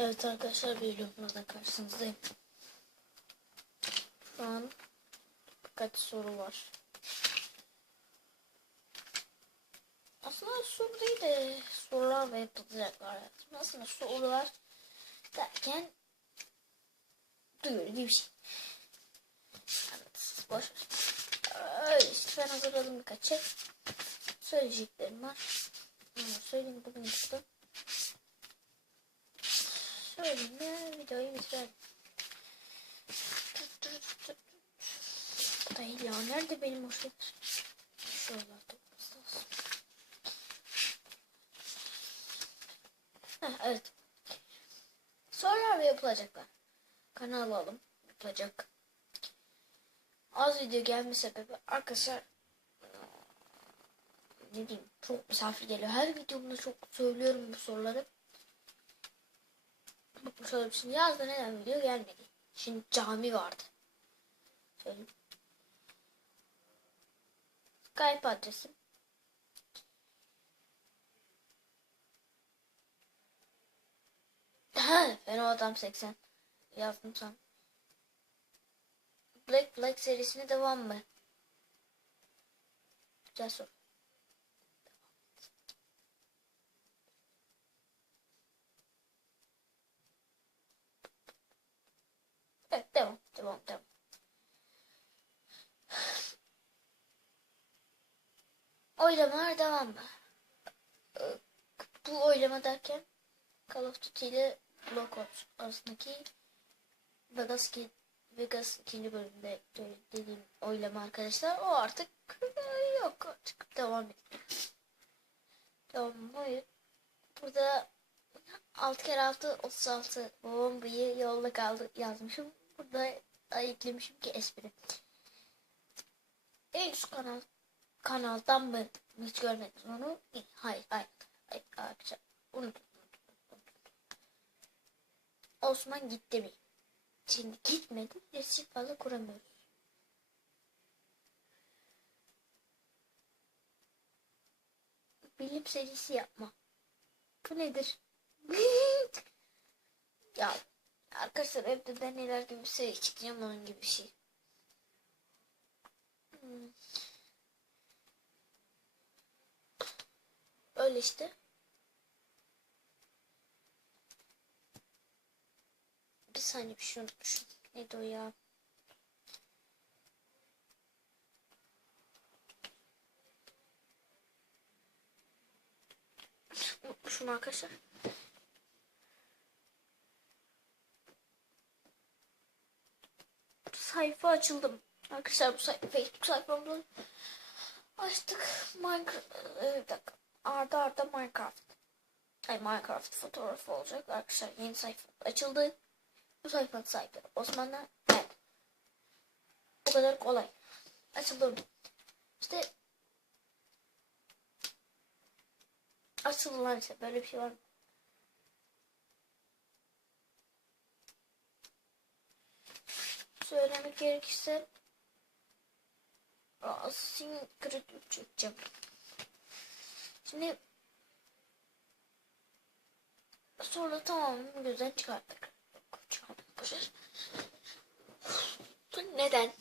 Evet arkadaşlar bir videomda karşınızdayım. Şu an birkaç soru var. Aslında soru değil de sorular ve yapılacaklar. Aslında sorular derken gibi bir şey. Evet, boş ver. İşte ben hazırladım birkaç şey. Söyleyeceklerim var. Onları söyleyeyim bugün işte. De videoyu bitirelim. Değil ya nerede benim o şey? Şuralarda olması lazım. Heh, evet. Sorular ve yapılacaklar. Kanal alalım. Yapılacak. Az video gelme sebebi arkadaşlar ne diyeyim çok misafir geliyor. Her videomda çok söylüyorum bu soruları. Bakmış olabilirsin. Yazda neden video gelmedi? Şimdi cami vardı. Söyleyeyim. Skype adresim. Ha, Fena Adam 80. Yazdım sen. Black Black serisine devam mı? Güzel soru. Evet devam devam devam. Oylamalar devam mı? Ee, Bu oylama derken Call of Duty ile Black Ops arasındaki Vegas, Vegas ikinci bölümde dediğim oylama arkadaşlar. O artık e, yok artık devam ediyor. Devam hayır. Burada 6 kere 6 36 babam bıyığı yolda kaldı yazmışım. Burada eklemişim ki espri. En üst kanal kanaldan mı hiç görmediniz onu? Hayır hayır. hayır arkadaşlar unutun. unutun, unutun. Osman gitti mi? Şimdi gitmedi. Resim fazla kuramıyoruz. Bilim serisi yapma. Bu nedir? ya arkadaşlar evde deneyler gibi bir şey onun gibi bir şey. Hmm. Öyle işte. Bir saniye bir şey unutmuşum. Neydi o ya? Unutmuşum arkadaşlar. Sayfa açıldım. Arkadaşlar bu sayfa Facebook sayfamda açtık. Minecraft. e, Bir dakika. Arda arda Minecraft. Ay Minecraft fotoğrafı olacak. Arkadaşlar yeni sayfa açıldı. Bu sayfanın sahibi Osman'la evet. Bu kadar kolay. Açıldı. İşte açıldı lan işte böyle bir şey var. Söylemek gerekirse Creed 3 çekeceğim. Şimdi sonra tamam gözden çıkarttık. Çıkarttık. Neden?